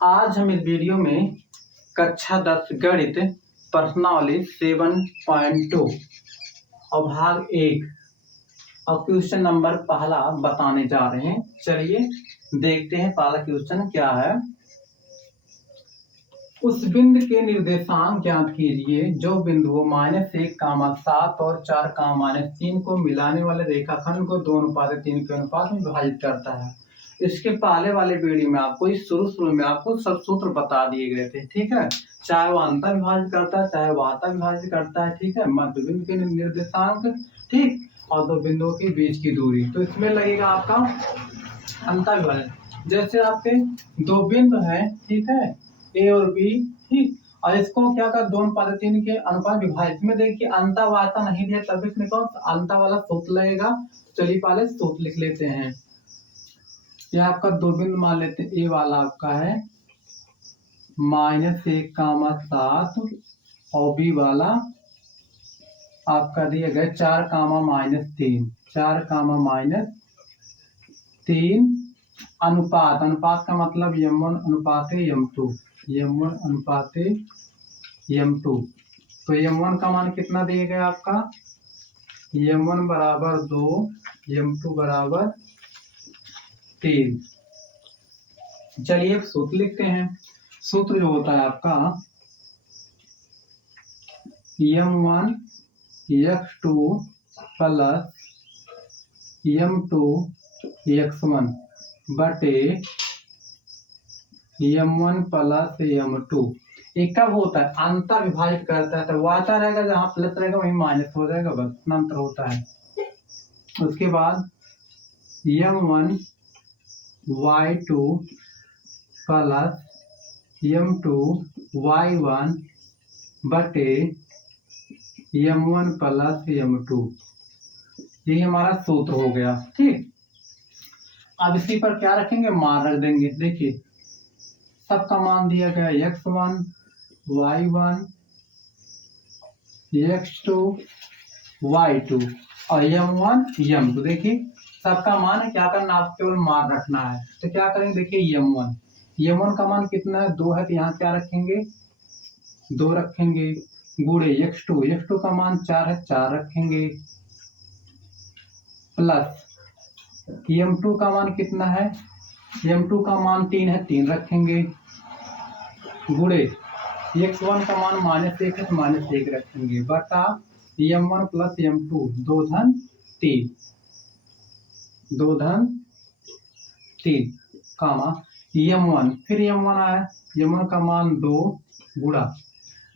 आज हम इस वीडियो में कक्षा 10 गणित प्रश्नावली 7.2 और भाग 1 और क्वेश्चन नंबर पहला बताने जा रहे हैं। चलिए देखते हैं पहला क्वेश्चन क्या है। उस बिंदु के निर्देशांक ज्ञात कीजिए जो बिंदुओं -1, 7 और 4, -3 को मिलाने वाले रेखाखंड को 2:3 के अनुपात में विभाजित करता है। इसके पहले वाले वीडियो में आपको इस शुरू में आपको सब सूत्र बता दिए गए थे, ठीक है। चाहे वो अंतर विभाजित करता है, चाहे वो आता विभाजित करता है, ठीक है। मध्य बिंदु के निर्देशांक, ठीक, और दो बिंदुओं के बीच की दूरी, तो इसमें लगेगा आपका अंतर विभाजन। जैसे आपके दो बिंदु हैं, ठीक है, ए और बी, ठीक, और इसको क्या कर 2:3 के अनुपात विभाजित में देखिए अंता वाता नहीं दिया, तब इसमें कौन अंता वाला सूत्र लगेगा। चलिए पहले सूत्र लिख लेते हैं। यह आपका दो बिंदु मान लेते हैं। ए वाला आपका है -1, 7 और बी वाला आपका दिया गया 4, -3 अनुपात का मतलब m1 अनुपात m2, तो m1 का मान कितना दिया गया आपका, m1 बराबर 2, m2 बराबर 3। चलिए एक सूत्र लिखते हैं। सूत्र जो होता है आपका m1 x2 plus m2 x1 बटे m1 प्लस m2। एक कब होता है अंतर विभाजित करता है, तो वाता रहेगा जहां प्लस रहेगा वहीं माइनस हो जाएगा, बस इतना अंतर होता है। उसके बाद m1 y2 plus m2 y1 बटे m1 प्लस m2। ये हमारा सूत्र हो गया, ठीक। अब इसी पर क्या रखेंगे, मान रख देंगे। देखिए सबका मान दिया गया x1 y1 x2 y2 और m1 m2। देखिए सबका मान है, क्या करना आपको केवल मान रखना है। तो क्या करेंगे, देखिए m1 का मान कितना है, 2 है, तो यहाँ क्या रखेंगे, 2 रखेंगे, गुणे x2 का मान 4 है, 4 रखेंगे, प्लस m2 का मान कितना है, m2 का मान 3 है, 3 रखेंगे, गुणे x1 का मान -1 है, तो -1 रखेंगे, बटा m1 प्लस m2 2 धन 3 कामा m1, फिर m1 आया, m1 का मान 2 गुणा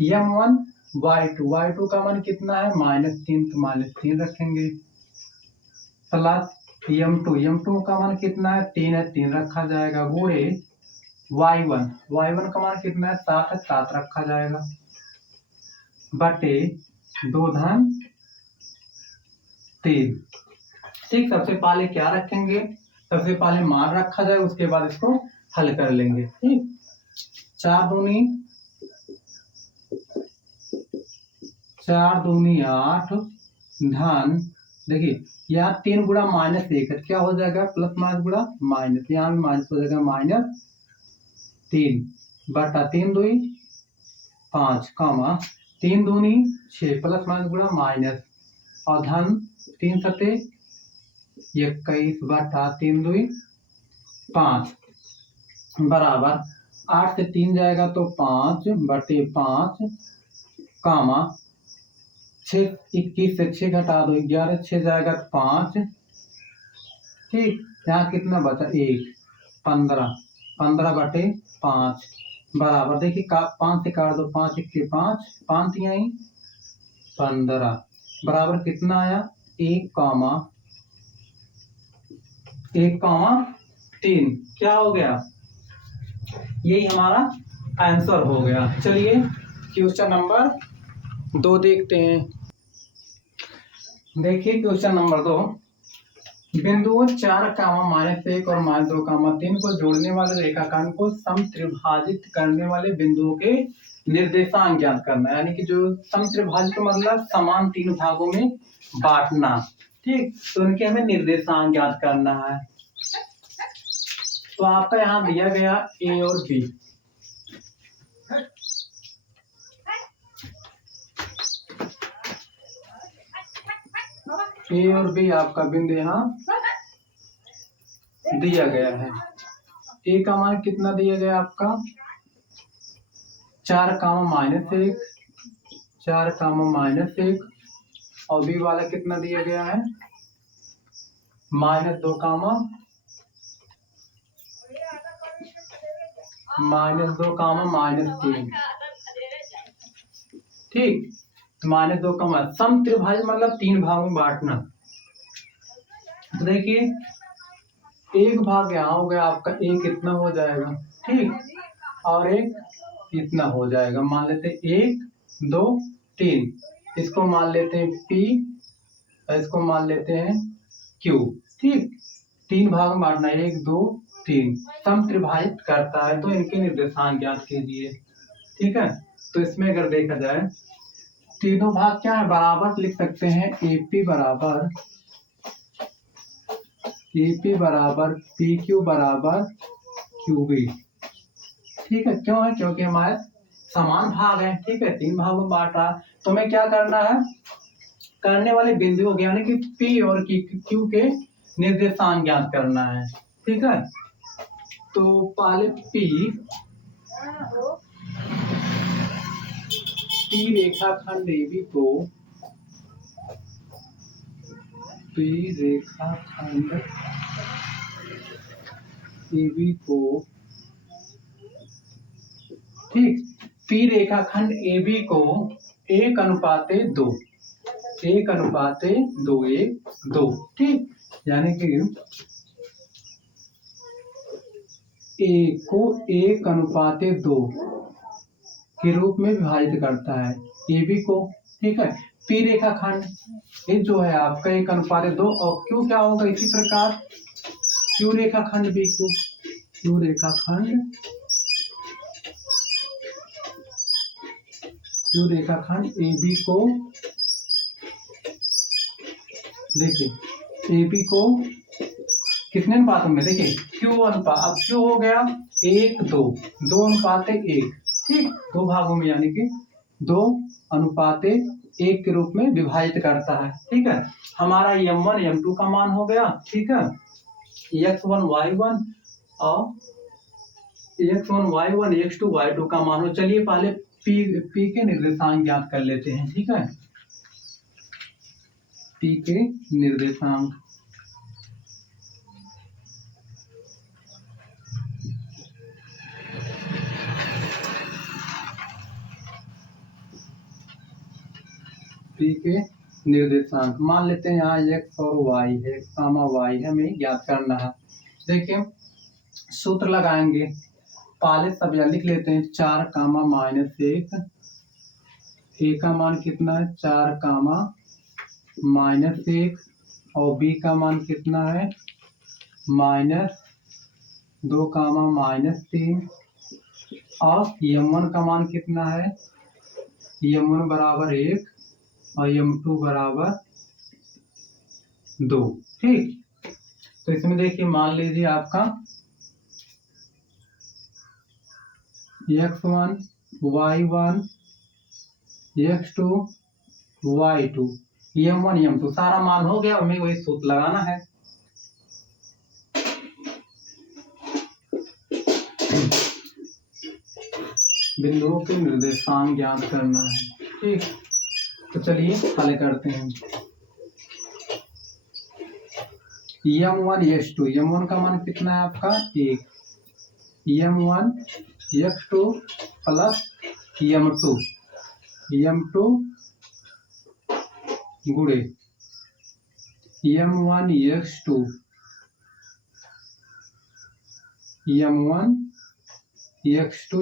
m1 y2 का मान कितना है, -3, तो -3 रखेंगे, प्लस m2 का मान कितना है, 3 है, 3 रखा जाएगा, गुणे y1 का मान कितना है, 7 है, 7 रखा जाएगा, बटे 2 धन 3। ठीक, सबसे पहले क्या रखेंगे, सबसे पहले मान रखा जाए, उसके बाद इसको हल कर लेंगे, ठीक। 4 दूनी 8 धन, देखिए यहाँ 3 गुणा -1 है, क्या हो जाएगा, प्लस माइनस गुणा माइनस, यहाँ भी माइनस हो जाएगा, -3 बटा 3 दूनी 5 कामा 3 दूनी 6 प्लस माइनस गुणा माइनस और धन 3 सते 21 बटा 3 दूनी 5 बराबर 8 से 3 जाएगा तो 5 बटे 5 कामा 6, 21 से 6 घटा दो 11, 6 जाएगा तो 5, ठीक, यहाँ कितना बचा 1, 15 बटे 5 बराबर, देखिए 5 से काट दो, 5 1 5, 5 यहीं 15 बराबर कितना आया, 1 कामा 3। क्या हो गया, यही हमारा आंसर हो गया। चलिए क्वेश्चन नंबर 2 देखते हैं। देखिए क्वेश्चन नंबर 2, बिंदुओं 4, -1 और -2, 3 को जोड़ने वाले रेखाखंड को समत्रिभाजित करने वाले बिंदुओं के निर्देशांक ज्ञात करना है। यानी कि जो समत्रिभाजित मतलब समान 3 भागों में बांटना, ठीक, तो उनके हमें निर्देशांक ज्ञात करना है। तो आपका यहाँ दिया गया ए और बी, ए और बी आपका बिंदु यहाँ दिया गया है। ए का मान कितना दिया गया आपका 4, -1, 4, और बी वाला कितना दिया गया है -2, -3। ठीक, -2 का मान सम त्रिभाजक मतलब 3 भागों में बांटना। तो देखिए एक भाग यहाँ हो गया आपका, एक इतना हो जाएगा, ठीक, और एक इतना हो जाएगा। मान लेते हैं 1, 2, 3, इसको मान लेते हैं P, इसको मान लेते हैं Q। ठीक, 3 भाग में बांटना, 1, 2, 3, सम त्रिभाजित करता है तो इनके निर्देशांक ज्ञात कीजिए। ठीक है, तो इसमें अगर देखा जाए तीनों भाग क्या है बराबर, लिख सकते हैं AP बराबर PQ बराबर QB। ठीक है, क्यों है, क्योंकि हमारे समान भाग है। ठीक है, 3 भागों में बांटा, तो हमें क्या करना है, करने वाले बिंदुओं के यानी कि P और Q के निर्देशांक ज्ञात करना है। ठीक है, तो पहले P रेखाखंड AB को, P रेखाखंड AB को, ठीक, P रेखाखंड AB को 1:2, 1:2, ठीक, यानी कि A को 1:2 के रूप में विभाजित करता है AB को। ठीक है, P रेखाखंड ये जो है आपका 1:2, और Q क्या होगा इसी प्रकार Q रेखाखंड B को, Q रेखाखंड AB को, देखिए AB को कितने अनुपात में, देखिए Q अनुपात, अब Q हो गया 1, 2, 2:1, ठीक, 2 भागों में यानी कि 2:1 के रूप में विभाजित करता है। ठीक है, हमारा M1 M2 का मान हो गया। ठीक है, X1 Y1 और X2 Y2 का मान हो। चलिए पहले P के निर्देशांक ज्ञात कर लेते हैं। ठीक है, P के निर्देशांक, P के निर्देशांक मान लेते हैं यहाँ X और Y है, Y है, हमें ज्ञात करना है। देखिए सूत्र लगाएंगे, पहले सब या लिख लेते हैं 4, -1, A का मान कितना है 4, -1, और B का मान कितना है -2, -3, और M1 का मान कितना है, M1 बराबर 1 और M2 बराबर 2। ठीक, तो इसमें देखिए मान लीजिए आपका X1 Y1 X2 Y2 M1 M2 सारा मान हो गया, हमें वही सूत्र लगाना है। बिंदुओं के निर्देशांक ज्ञात करना है। ठीक, तो चलिए हल करते हैं। M1 X2, M1 का मान कितना है आपका 1, M1 X2 प्लस M2 गुणे M1 X2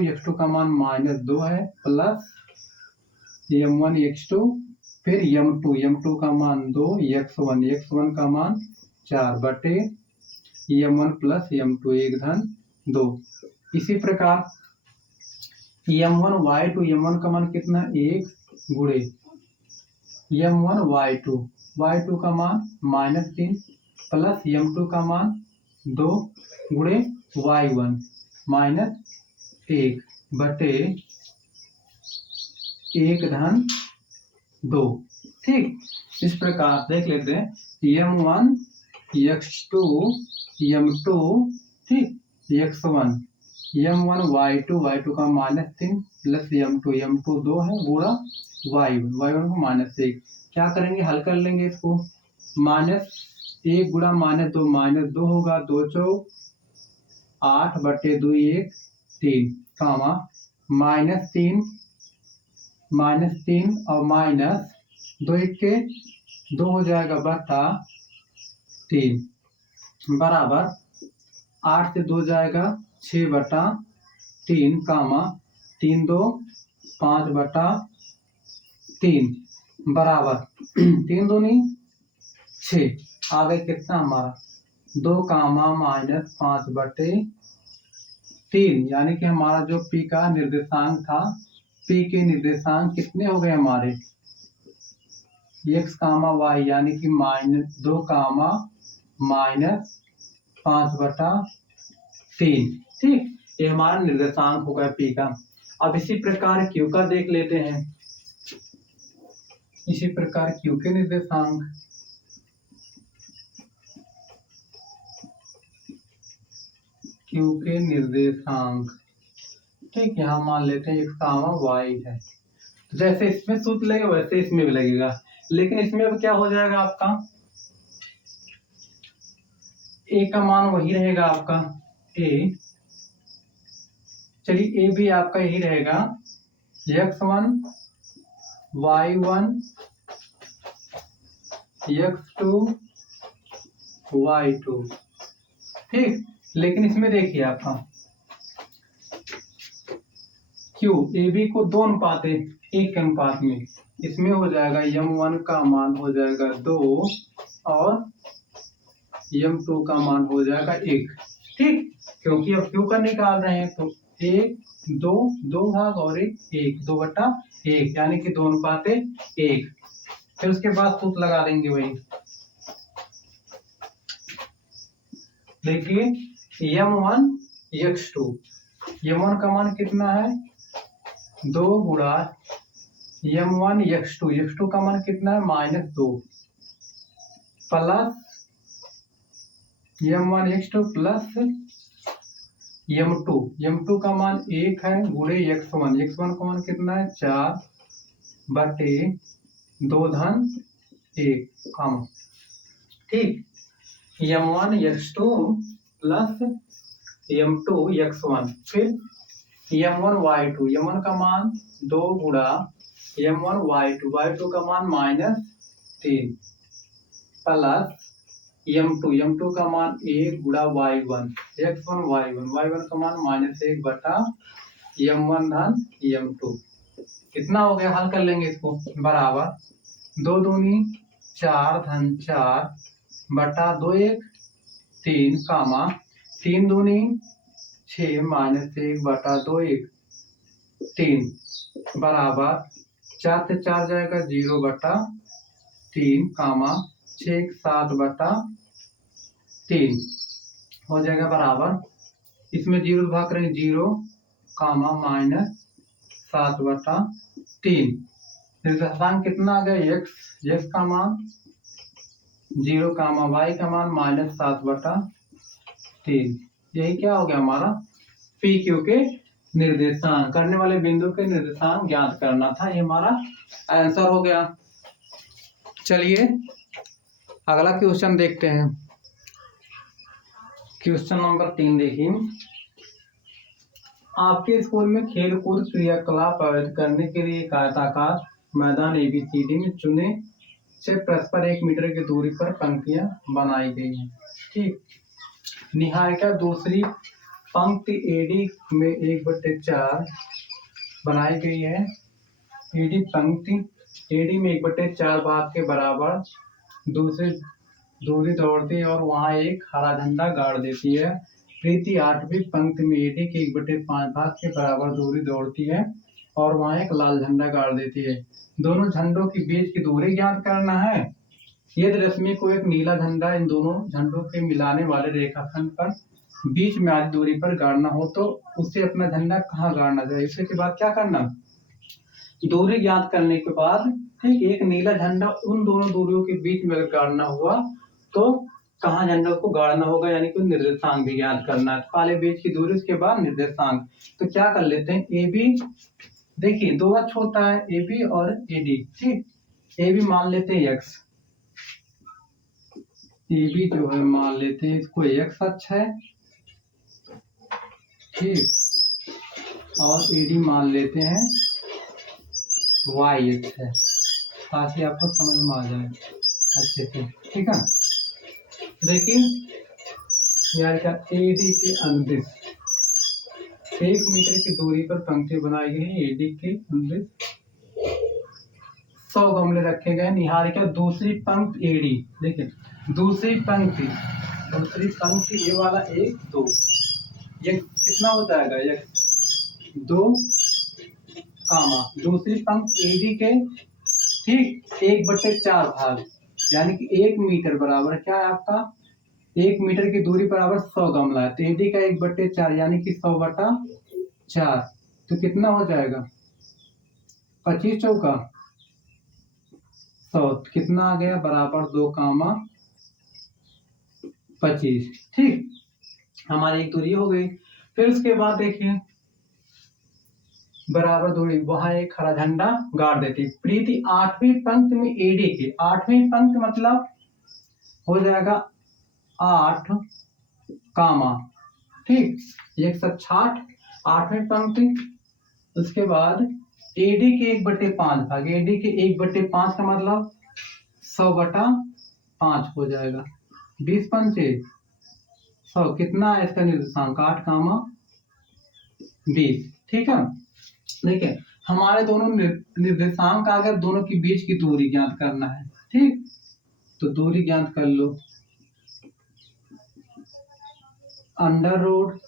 X2 का मान -2 है, प्लस M1 X2, फिर M2 का मान 2, X1 का मान 4 बटे M1 प्लस M2 1/2। इसी प्रकार M1 Y2 का मान कितना 1 गुणे M1 Y2 का मान -3 प्लस M2 का मान 2 गुणे Y1 -1 बटे 1/2। ठीक, इस प्रकार देख लेते हैं m1 x2 m2 ठीक x1 m1 y2 का -3 प्लस m2 2 है गुणा y1 को -1। क्या करेंगे, हल कर लेंगे इसको। -1 गुणा -2 होगा, 2 चौक 8 बटे 2 1 3 कामा -3 और -2 1 के 2 हो जाएगा बटा 3 बराबर 8 से 2 जाएगा 6 बटा 3 कामा 3 2 5 बटा 3 बराबर 3 दूनी 6। आगे कितना हमारा 2 कामा -5 बटे 3, यानी कि हमारा जो P का निर्देशांक था, P के निर्देशांक कितने हो गए हमारे x कामा y, यानी कि -2 कामा -5 बटा 3। ठीक, ये हमारा निर्देशांक हो गया P का। अब इसी प्रकार Q का देख लेते हैं। इसी प्रकार Q के निर्देशांक ठीक, यहाँ मान लेते हैं x कामा y है। तो जैसे इसमें सूत्र लगेगा वैसे इसमें भी लगेगा, लेकिन इसमें अब क्या हो जाएगा आपका a का मान वही रहेगा आपका a। चलिए a भी आपका यही रहेगा x1 y1 x2 y2 ठीक। लेकिन इसमें देखिए आपका Q ए बी को 2 अनुपात 1 के अनुपात में, इसमें हो जाएगा m1 का मान हो जाएगा 2 और m2 का मान हो जाएगा 1। ठीक, क्योंकि अब Q का निकाल रहे हैं तो 1 2 2 भाग और 1 2 बटा 1, यानी कि 2 अनुपात 1। फिर उसके बाद सूत्र लगा देंगे वही। देखिए m1 x2, m1 का मान कितना है 2 गुणा m1 x2 का मान कितना है -2 plus m1 x2 plus m2 का मान 1 है गुणे x1 का मान कितना है 4 बटे 2 धन 1 कम। ठीक, m1 x2 plus m2 x1 फिर m1 y2 का मान 2 गुणा m1 y2 का मान -3 प्लस m2 का मान 1 गुणा y1 y1 का मान -1 बटा m1 धन m2। कितना हो गया, हल कर लेंगे इसको। बराबर 2 दूनी 4 धन 4 बटा 2 1 3 कामा 3 दूनी 6 -1 बटा 2 1 3 बराबर 4 से 4 जाएगा 0 बटा 3 कामा 6 7 बटा 3 हो जाएगा बराबर, इसमें 0 भाग करें 0 कामा -7 बटा 3। निर्देशांक कितना आ गया x का मान 0 कामा y का मान -7 बटा 3। यही क्या हो गया हमारा पी क्यू के निर्देशांक, करने वाले बिंदु के निर्देशांक ज्ञात करना था। ये हमारा आंसर हो गया। चलिए अगला क्वेश्चन देखते हैं। क्वेश्चन नंबर 3 देखिए, आपके स्कूल में खेल कूद क्रियाकलाप आयोजित करने के लिए एक आयताकार मैदान ABCD में चुने से परस्पर 1 मीटर की दूरी पर पंक्तियां बनाई गई हैं। ठीक, निहारिका दूसरी पंक्ति AD में 1/4 बनाई गई है। पंक्ति AD में 1/4 भाग के बराबर दूसरी दूरी दौड़ती है और वहां एक हरा झंडा गाड़ देती है। प्रीति 8वीं पंक्ति में AD के 1/5 भाग के बराबर दूरी दौड़ती है और वहां एक लाल झंडा गाड़ देती है। दोनों झंडों के बीच की दूरी ज्ञात करना है। यदि रश्मि को एक नीला झंडा इन दोनों झंडों के मिलाने वाले रेखाखंड पर बीच में आधी दूरी पर गाड़ना हो तो उसे अपना झंडा कहाँ गाड़ना चाहिए। इसके बाद क्या करना, दूरी ज्ञात करने के बाद ठीक, एक नीला झंडा उन दोनों दूरियों के बीच में अगर गाड़ना हुआ तो कहाँ झंडा को गाड़ना होगा, यानी कि निर्देशांक भी याद करना है। पहले बीच की दूरी, उसके बाद निर्देशांक। तो क्या कर लेते हैं, ए बी, देखिए दो अक्ष होता है ए बी और ए डी। ठीक, ए बी मान लेते हैं एक्स, ए बी जो है मान लेते हैं इसको एक्स अक्ष है, ठीक, और ए डी मान लेते हैं वाई अक्ष है, ताकि आपको समझ में आ जाए अच्छे से। ठीक है, देखिए यार क्या, ए डी के अनुदिश 1 मीटर की दूरी पर पंक्ति बनाई गई है। ए डी के अनुदिश 100 गमले रखे गए। निहारिका दूसरी पंक्ति ए डी, देखिए दूसरी पंक्ति ये वाला 1 2, ये कितना हो जाएगा, ये 2 कामा दूसरी पंक्ति ए डी के, ठीक, 1/4 भाग, यानी कि 1 मीटर बराबर क्या है आपका, 1 मीटर की दूरी बराबर 100 गमला है, तो ए डी का 1/4 यानी कि 100/4, तो कितना हो जाएगा, 25 चौका 100, कितना आ गया, बराबर 2 कामा 25। ठीक, हमारी एक दूरी हो गई। फिर उसके बाद देखिए बराबर दूरी, वहां एक हरा झंडा गाड़ देती। प्रीति 8वीं पंक्ति में एडी के, 8वीं पंक्ति मतलब हो जाएगा 8 कामा, ठीक, 160 8वीं पंक्ति। उसके बाद एडी के 1/5 भाग, एडी के 1/5 का मतलब 100/5 हो जाएगा, 20 पंचे 100, कितना है इसका निर्देशांक, 8 कामा 20। ठीक है, देखिए हमारे दोनों निर्देशांक आ गए, दोनों के बीच की दूरी ज्ञात करना है। ठीक, तो दूरी ज्ञात कर लो, under root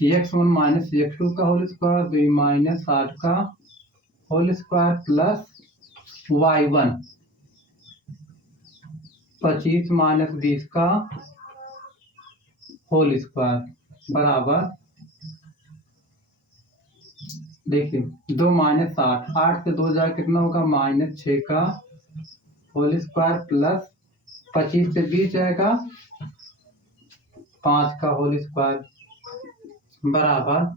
x1 minus x2 का होल स्क्वायर, 2 माइनस 8 का whole square plus y1 25 minus 20 का होल स्क्वायर बराबर, देखिए 2 माइनस 8, 8 से 2 जाए कितना होगा, -6 का होल स्क्वायर प्लस 25 से 20 जाएगा 5 का होल स्क्वायर बराबर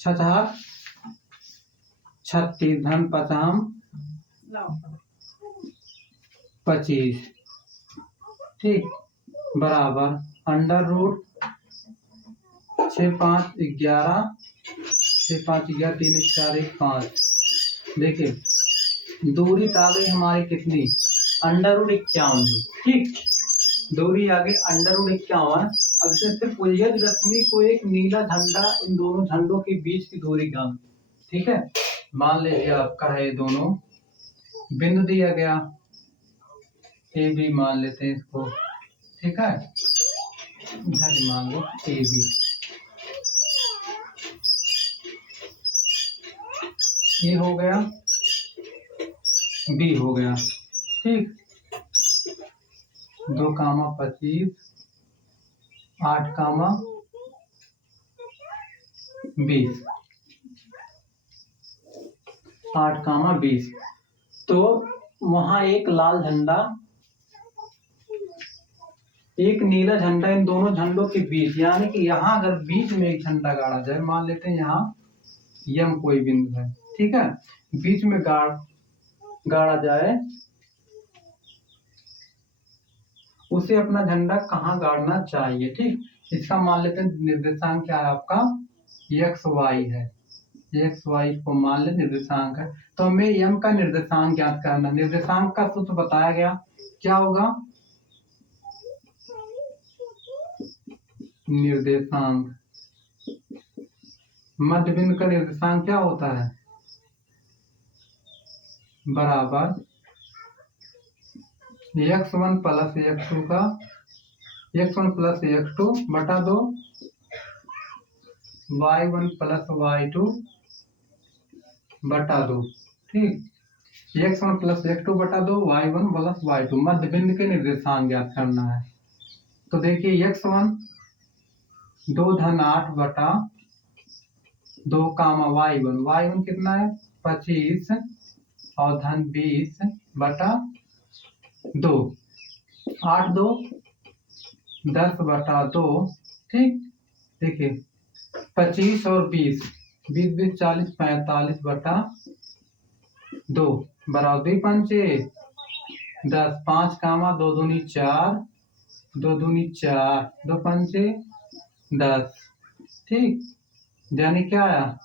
36 धन 5 25, ठीक, बराबर अंडर रूट 6 5 11 6 5 11 3 4 1 5। देखिए दूरी आ गई हमारी कितनी, अंडर रूट 51। ठीक, दूरी आ गई अंडर रूट 51। अब इसमें सिर्फ उल्यद रश्मि को एक नीला झंडा, इन दोनों झंडों के बीच की दूरी का, ठीक है, मान लीजिए आपका है दोनों बिंदु दिया गया, ए बी मान लेते हैं इसको। ठीक है, इधर मान लो ए बी, ये हो गया, बी हो गया। ठीक, 2 कामा 25 8 कामा 20, 8 कामा 20। तो वहां एक लाल झंडा, एक नीला झंडा, इन दोनों झंडों के बीच, यानी कि यहाँ अगर बीच में एक झंडा गाड़ा जाए, मान लेते हैं यहाँ यम कोई बिंदु है, ठीक है, बीच में गाड़ा जाए, उसे अपना झंडा कहाँ गाड़ना चाहिए। ठीक, इसका मान लेते हैं निर्देशांक क्या है आपका, एक्स वाई है, एक्स वाई को मान ले निर्देशांक है। तो हमें यम का निर्देशांक ज्ञात करना, निर्देशांक का सूत्र बताया गया, क्या होगा, निर्देशांक, मध्य बिंदु का निर्देशांक क्या होता है, बराबर x1 प्लस x2 का, x1 प्लस x2 बटा 2 y1 प्लस y2 बटा 2। ठीक, x1 प्लस x2 बटा 2 y1 प्लस y2, मध्य बिंदु के निर्देशांक ज्ञात करना है। तो देखिए x1 2 धन 8 बटा 2 कामा y1 कितना है 25 और धन 20 बटा 2, 8 2 10 बटा 2। ठीक, देखिए 25 और 20, 20 20 40 45 बटा 2 बराबर 2 पंचे 10, 5 कामा 2 दूनी 4, 2 दूनी 4, 2 पंचे 10। ठीक, यानी क्या आया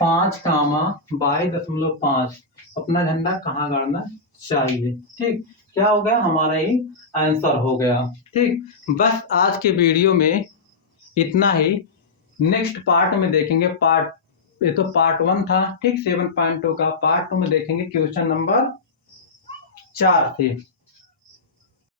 5,22.5। अपना झंडा कहाँ गाड़ना चाहिए। ठीक, क्या हो गया हमारा ही आंसर हो गया। ठीक, बस आज के वीडियो में इतना ही। नेक्स्ट पार्ट में देखेंगे ये तो पार्ट 1 था। ठीक, 7.2 का पार्ट 2 में देखेंगे क्वेश्चन नंबर 4 से।